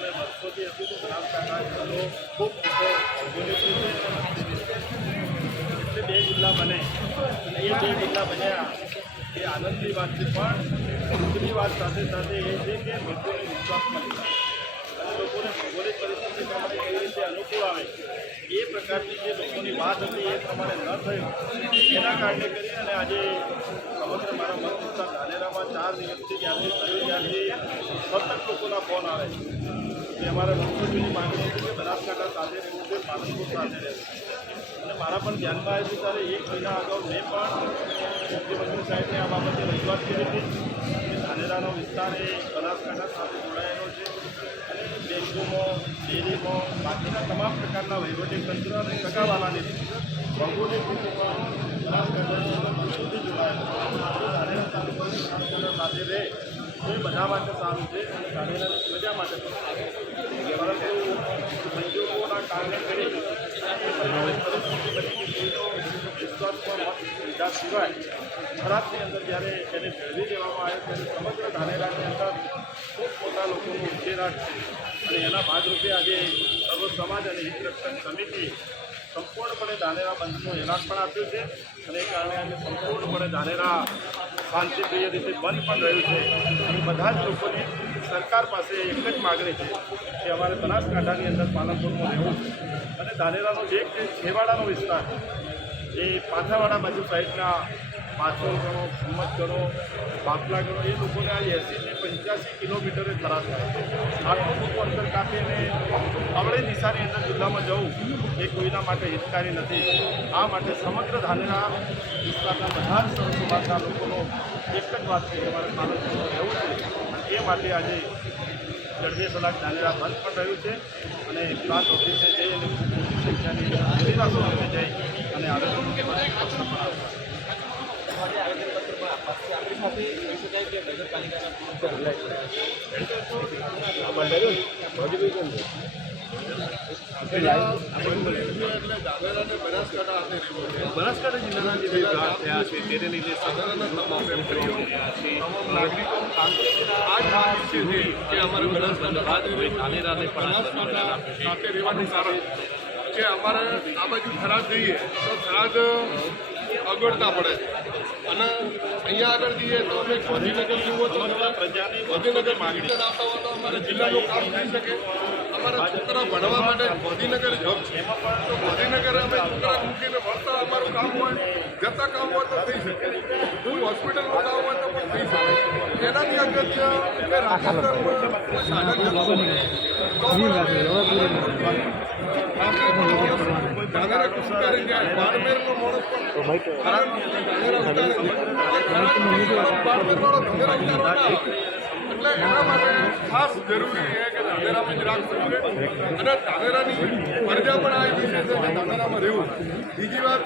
અને વર્ષોથી હતું તો બનાસકાંઠા જિલ્લો ખૂબ મોટો ભૌગોલિક રીતે એટલે 2 જિલ્લા બને અને એ 2 જિલ્લા બન્યા એ આનંદની વાત છે, પણ દુઃખની વાત સાથે સાથે એ છે કે લોકોને વિશ્વાસ મળી જાય અને લોકોને ભૌગોલિક પરિસ્થિતિ પ્રમાણે કેવી રીતે અનુકૂળ આવે એ પ્રકારની જે લોકોની વાત હતી એ પ્રમાણે ન થયું એના કારણે કરી અને આજે સમગ્ર મારા મત વિસ્તાર ધાનેરામાં 4 દિવસથી જ્યારથી થયું ત્યારથી સતત લોકોના ફોન આવે કે અમારે વર્ષોની માંગણી હતી કે બનાસકાંઠા સાથે રહેવું છે, પાલનપુર સાથે રહેવું અને મારા પણ ધ્યાનમાં આવ્યું ત્યારે 1 મહિના અગાઉ મેં પણ મુખ્યમંત્રી સાહેબને આ બાબતે રજૂઆત કરી હતી કે ધાનેરાનો વિસ્તાર એ બનાસકાંઠા સાથે જોડાયેલો છે અને બેંકોમાં, ડેરીમાં, બાકીના તમામ પ્રકારના વહીવટી તંત્ર અને ટકાવાલાની ભૌગોલિક રીતે બનાસકાંઠા વર્ષોથી જોડાયેલો ધાનેરા તાલુકાની બનાસકાંઠા સાથે રહે તો એ બધા માટે સારું છે અને ધાનેરાની પ્રજા માટે પણ સારું છે, પરંતુ સંજોગોના કારણે કરી વિશ્વાસમાં મત લીધા સિવાય ખરાબની અંદર જ્યારે એને ભેળવી દેવામાં આવે ત્યારે સમગ્ર ધાનેરાની અંદર ખૂબ મોટા લોકોનું ઉશ્કેરાટ છે અને એના ભાગરૂપે આજે સર્વ સમાજ અને હિતરક્ષક સમિતિ સંપૂર્ણપણે ધાનેરા બંધનું એલાન પણ આપ્યું છે અને એ કારણે આજે સંપૂર્ણપણે ધાનેરા શાંતિપ્રિય રીતે બંધ પણ રહ્યું છે અને બધા જ લોકોની સરકાર પાસે એક જ માગણી છે કે અમારે બનાસકાંઠાની અંદર પાલનપુરમાં રહેવું અને ધાનેરાનો જે છેવાડાનો વિસ્તાર એ પાથાવાડા બાજુ સાઈડના પાછળ ગણો, કિંમત ગણો, બાપલા ગણો એ લોકોને આ 80 થી 85 કિલોમીટરે ખરાબ થાય છે. આટલું મોટું અંતર કાપીને અવળી દિશાની અંદર જિલ્લામાં જવું એ કોઈના માટે હિતકારી નથી. આ માટે સમગ્ર ધાનેરા વિસ્તારના બધા જ સર્વ સમાજના લોકોનો એક જ વાત છે કે અમારે પાલનપુરમાં રહેવું છે. એ માટે આજે જડબે સલાક ધાનેરા બંધ પણ રહ્યું છે અને પ્લાન્ટ ઓફિસે જઈ અને ખૂબ મોટી સંખ્યાની નિરાશોને જઈ અને આવેદનપત્ર પણ આપવા. બનાસકાંઠા જિલ્લાના જે વિભાગ થયા છે તેને લીધે નાગરિકો કે અમારે બનાસકાંઠા ધાનેરાને પણ સાથે રહેવાનું કારણ કે અમારે આ બાજુ થરાદ જઈએ તો થરાદ અગવડ ના પડે અને અહીંયા આગળ જઈએ તો અમે ગાંધીનગર જુઓ તો ગાંધીનગર માગણી આવતા હોય તો અમારે જિલ્લાનું કામ થઈ શકે. અમારા છોકરા ભણવા માટે ગાંધીનગર જવું છે તો ગાંધીનગર અમે છોકરા મૂકીને ભણતા અમારું કામ હોય, જતા કામ હોય તો થઈ શકે, કોઈ હોસ્પિટલનું કામ હોય તો પણ થઈ શકે. એનાથી અગત્ય કે રાજસ્થાનમાં સાધન ધાનેરા ઉતારી જાય, બારમેરનો માણસ એટલે એના માટે ખાસ જરૂરી છે કે ધાનેરામાં જ રાખવું અને ધાનેરાની પ્રજા પણ આવી છે કે ધાનેરામાં રહેવું. બીજી વાત